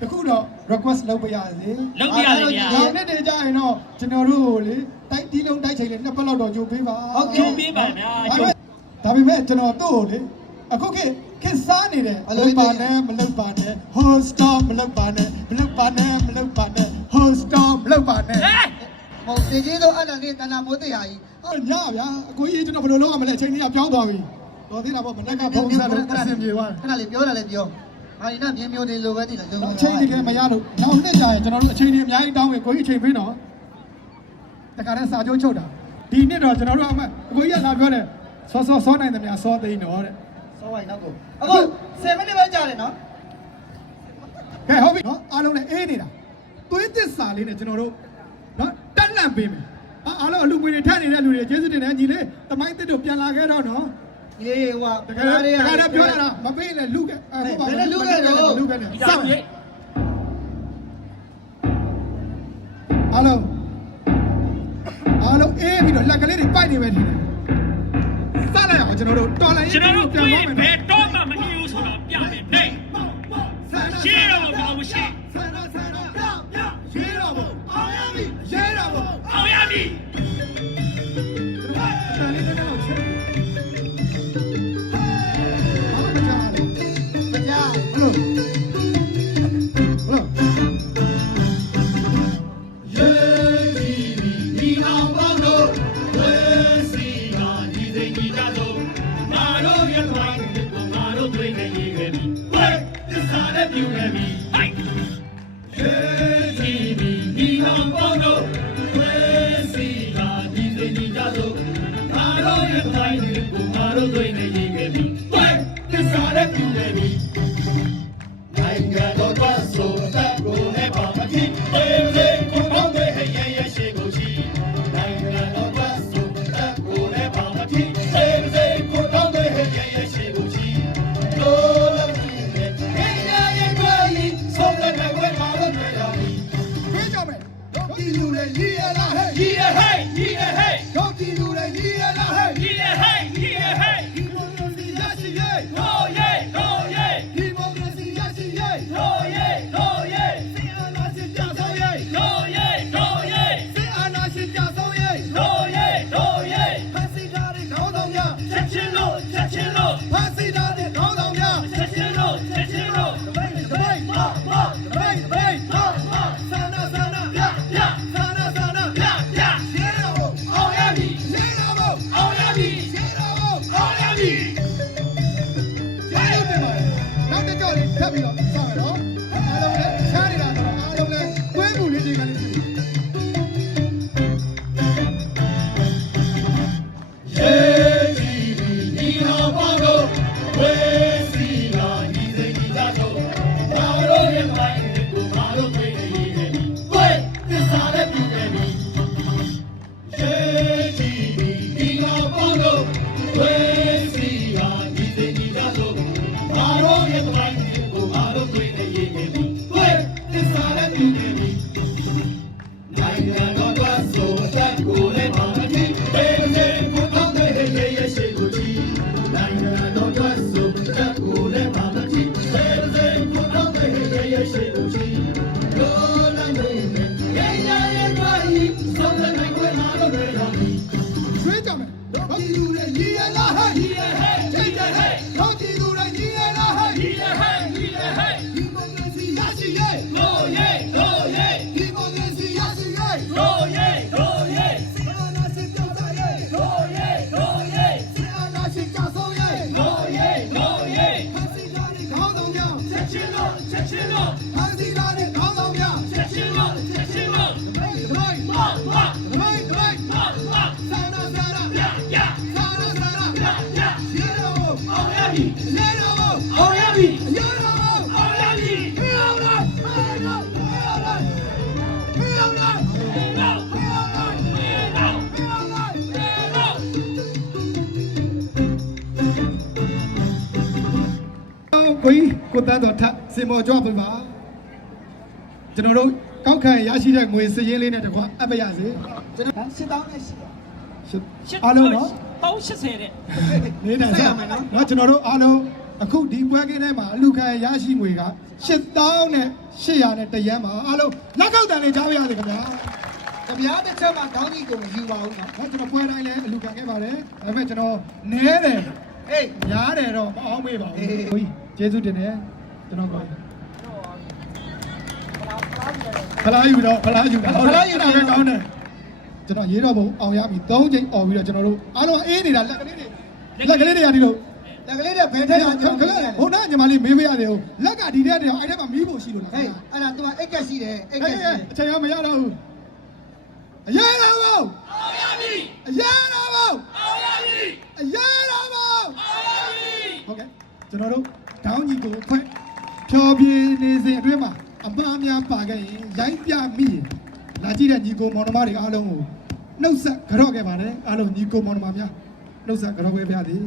တခုတော့ request လုပ်ပြရစေ လုပ်ပြရလေဗျာ နောက်နေ့တည်းကြရင်တော့ကျွန်တော်တို့ကိုလေတိုက်တီးလုံးတိုက်ချိန်လေး2ပတ်လောက်တော့ကြိုးပေးပါ ဟုတ်ကဲ့ပေးပါဗျာ ဒါပေမဲ့ကျွန်တော်တို့ကိုလေအခုခေတ်စားနေတယ်မလုပ်ပါနဲ့မလုပ်ပါနဲ့ hold stop မလုပ်ပါနဲ့မလုပ်ပါနဲ့မလုပ်ပါနဲ့ hold stop မလုပ်ပါနဲ့ ဟိုတေကြီးတို့အဲ့ဒါလေးတဏ္ဍမိုးတရားကြီး ဟုတ်ညဗျာအကိုကြီးကျွန်တော်ဘယ်လိုလုပ်ရမလဲအချိန်ကြီးကပြောင်းသွားပြီတော်သေးတာပေါ့မနေ့ကဖုန်းဆက်လို့အဆင်ပြေသွားတယ် ခဏလေးပြောတာလည်းပြောဟာဒီကမြင်းမျိုးတွေလိုပဲတည်တယ် အချိန်ကြီးကမရလို့နောက်နှစ်ကြာရင်ကျွန်တော်တို့အချိန်ကြီးအများကြီးတောင်းရင်ကိုကြီးအချိန်ပေးတော့တခါတည်းစာချုပ်ချုပ်တာဒီနှစ်တော့ကျွန်တော်တို့အကိုကြီးကလာပြောတယ်စောနိုင်တယ်များစောသိန်းတော့တဲ့ စောဝိုင်းနောက်ကိုအခု7မိနစ်ပဲကြာတယ်နော် ကဲဟုတ်ပြီနော်အားလုံးလည်းအေးနေတာသွေးသစ္စာလေးနဲ့ကျွန်တော်တို့နော်တက်လန့်ပေးမယ်အားလုံးအလူငွေတွေထပ်နေတဲ့လူတွေကျေးဇူးတင်တယ်ညီလေးတမိုင်းတစ်တို့ပြန်လာခဲ့တော့နော် ဒီဟိုက တကယ်ပြောရတာမပေးနဲ့လူကဟုတ်ပါဘူးလူကနဲ့စောင့်အားလုံးအေးပြီးတော့လက်ကလေးတွေပိုက်နေပဲထင်တယ်စလိုက်အောင်ကျွန်တော်တို့တော်လိုက် ကျွန်တော်တို့ပြန်သွားမယ်ဘယ်တော့မှမအီဘူးဆိုတော့ပြတယ်နေရှင်းတော့ဘာလို့ရှင်း ဆန္ဒပြရေးတော့ဘုံအောင်ရပြီရေးတော့ဘုံ အောင်ရပြီ တန်လေးတဲ့တော့ချက်ဘာမှမကြားဘူးမကြားဘူးဟုတ်ဒီအောင်ပေါင်းတို့ဝေးစီကဒီသိကြီးကြတော့ငါတို့ရဲ့သွားကိုငါတို့တွေ့နေရခဲ့ပြီဝေးသစ္စာနဲ့ပြုခဲ့ပြီဟိုက်ဒီအောင်ပေါင်းတို့ဝေးစီကဒီသိကြီးကြတော့ငါတို့ရဲ့သွားကိုငါတို့တွေ့နေရခဲ့ပြီဝေးသစ္စာနဲ့ပြုခဲ့ပြီနိုင်ငံတော်ကဆိုတဲ့ကိုနဲ့ပါမဖြစ်ဝေးဝေးကိုပေါင်းတဲ့ဟရဲ့ရဲ့ရှိကိုရှိနိုင်ငံတော်ကဆိုတဲ့ကိုနဲ့ပါမဖြစ်ဝေးဝေးကိုပေါင်းတဲ့ဟရဲ့ရဲ့ရှိကိုရှိလို့လည်းဖြစ်တဲ့ဟရဲ့ရဲ့ကိုကြီးဆုံးတဲ့ကွယ်မှာတော့တွေ့ရပြီ ပြေးကြမယ်တော့ဒီလူတွေရေးရလားဟဲ့ ကြီးရဲ့ဟဲ့ကြီးရဲ့ဟဲ့ တော့ဒီလူတွေရေးရလားဟဲ့ ကြီးရဲ့ဟဲ့ကြီးရဲ့ဟဲ့ ဒီမိုကရေစီရရှိရေး ရိုးရဲ့ရိုးရဲ့ ဒီမိုကရေစီရရှိရေး ရိုးရဲ့ရိုးရဲ့ စစ်အာဏာရှင်ကြဆုံးရေး ရိုးရဲ့ရိုးရဲ့ စစ်အာဏာရှင်ကြဆုံးရေး ရိုးရဲ့ရိုးရဲ့ ဖက်စီဓာတ်တွေခေါင်းဆောင်များ ချက်ချင်းလို့ချက်ချင်းလို့ ဖက်စီဓာတ်တွေခေါင်းဆောင်များ ချက်ချင်းလို့ချက်ချင်းလို့ တပိတ်တပိတ်မောမောတပိတ်တပိတ်မောမောဆန္ဒဆန္ဒပြပြဆန္ဒဆန္ဒပြပြရှင်းတော့ အောင်ရပြီ ရှင်းတော့ အောင်ရပြီ ရှင်းတော့ အောင်ရပြီ ကျေးဇူးတင်ပါတယ်နောက်တစ်ကြော်လေးထပ်ပြီးတော့ဆောင်းရနော်အားလုံးလည်းရှားနေတာဆိုတော့အားလုံးလည်းကွဲမှုလေးတွေကလေး ဒီအောင်ပေါင်းတို့ဝေးစီလာဒီစိတ်ကြီးကြတော့ငါတို့ရဲ့မိုင်းကိုငါတို့တွေ့နေခဲ့ပြီဝေးသစ္စာနဲ့ပြုခဲ့ပြီဒီအောင်ပေါင်းတို့ဝေးစီလာဒီစိတ်ကြီးကြတော့ငါတို့ရဲ့မိုင်းကိုငါတို့တွေ့နေခဲ့ပြီဝေးသစ္စာနဲ့ပြုခဲ့ပြီနိုင်ငံတော်ကဆိုတဲ့ကိုလည်းပါမဖြစ်ဝေးစေကိုပေါင်းတဲ့ရဲ့ရဲ့ရှိကိုကြည့်နိုင်ငံတော်ကဆိုတဲ့ကိုလည်းပါမဖြစ်ဝေးစေကိုပေါင်းတဲ့ရဲ့ရဲ့ရှိကိုကြည့်လို့လည်းနေရဲ့ရဲ့တွားဤဆုံးတဲ့ကိုလာတော့တယ်ဟာဒီ ဆွေးကြမယ်တော့ဒီလူတွေရေးရလားဟဲ့ ဟဲ့ဟဲ့ဟဲ့ဟဲ့ တော့ဒီလူတွေရေးရလားဟဲ့ ဟဲ့ဟဲ့ဟဲ့ ဒီမိုကရေစီရရှိရေး ရိုးရဲ့ရိုးရဲ့ ဒီမိုကရေစီရရှိရေး ရိုးရဲ့ရိုးရဲ့ စစ်အာဏာရှင်ကြောက်ကြရေး ရိုးရဲ့ရိုးရဲ့ စစ်အာဏာရှင်ကြောက်ဆုံးရေး ရိုးရဲ့ရိုးရဲ့ ဖက်စီဓာတ်တွေခေါင်းဆောင်များ ချက်ချင်းလို့ချက်ချင်းလို့ ဖက်စီဓာတ်တွေခေါင်းဆောင်များ ချက်ချင်းလို့ချက်ချင်းလို့ တပိတ်တပိတ် မောမော တပိတ်တပိတ် မောမော ဆန္ဒဆန္ဒ ပြပြ ဆန္ဒဆန္ဒ ပြပြ ရှင်းတော့ အောင်ရပြီ ရှင်းတော့ အောင်ရပြီ ရှင်းတော့ အောင်ရပြီ ဟေးအောင်လားဟေးအောင်လားဟေးအောင်လားဟေးအောင်လား ဟေးတော့ ဟေးအောင်လား ဟေးတော့ ဟေးအောင်လား ဟေးတော့ ကိုကြီးကိုသားတော်ထစင်မော်ကြွပေးပါကျွန်တော်တို့ကောက်ခံရရှိတဲ့ငွေစည်ရင်းလေးနဲ့တကွာအပ်ပါရစေ ကျွန်တော်စစ်တောင်းနဲ့ရှိတယ် အားလုံးနော် ပေါင်း80တဲ့ နေတိုင်းဆက်ရမယ်နော်ကျွန်တော်တို့အားလုံး အခုဒီပွဲကင်းထဲမှာအလူခံရရှိငွေက8800နဲ့တရမ်းပါအားလုံးလက်ကောက်တန်လေးကြားပြရစေခင်ဗျာ ။ကြပြားတစ်ချက်မှခေါင်းကြီးကိုမယူပါဘူးနော် ဟောကျွန်တော်ပွဲတိုင်းလည်းအလူခံခဲ့ပါတယ်ဒါပေမဲ့ကျွန်တော်နဲတယ် ။ဟေး များတယ်တော့မအောင်မေးပါဘူးကိုကြီးကျေးဇူးတင်တယ်ကျွန်တော်ကိုဖလားယူတော့ဖလားယူတာပဲကောင်းတယ်ကျွန်တော်ရေးတော့ဘုံအောင်ရပြီ3ချိန်អော်ပြီးတော့ကျွန်တော်တို့အားလုံးအေးနေတာလက်ကလေးတွေရာဒီလို လက်ကလေးတွေဘယ်ထက်အောင်ကျွန်တော် ဟိုနာညီမလေးမေးပေးရတယ်ဟိုလက်ကဒီတဲ့တည်းအဲ့ထဲမှာမီးဖို့ရှိလို့လား ဟေးအဲ့ဒါသူကအိတ်ကက်ရှိတယ်အိတ်ကက်ရှိတယ် အချိန်ရမရတော့ဘူးအရေးတော်ဘုံအောင်ရပြီအရေးတော်ဘုံအောင်ရပြီအရေးတော်ဘုံအောင်ရပြီဟုတ်ကဲ့ကျွန်တော်တို့တောင်းကြီးကိုဖွဲ့ဖြောပြနေစဉ်အတွင်းမှာအမှားများပါခဲ့ရင်ရိုင်းပြမိရင်လာကြည့်တဲ့ညီကိုမောင်နှမတွေအားလုံးကိုနှုတ်ဆက်ကြော့ခဲ့ပါတယ်အားလုံးညီကိုမောင်နှမများနှုတ်ဆက်ကြော့ခဲ့ပါသည်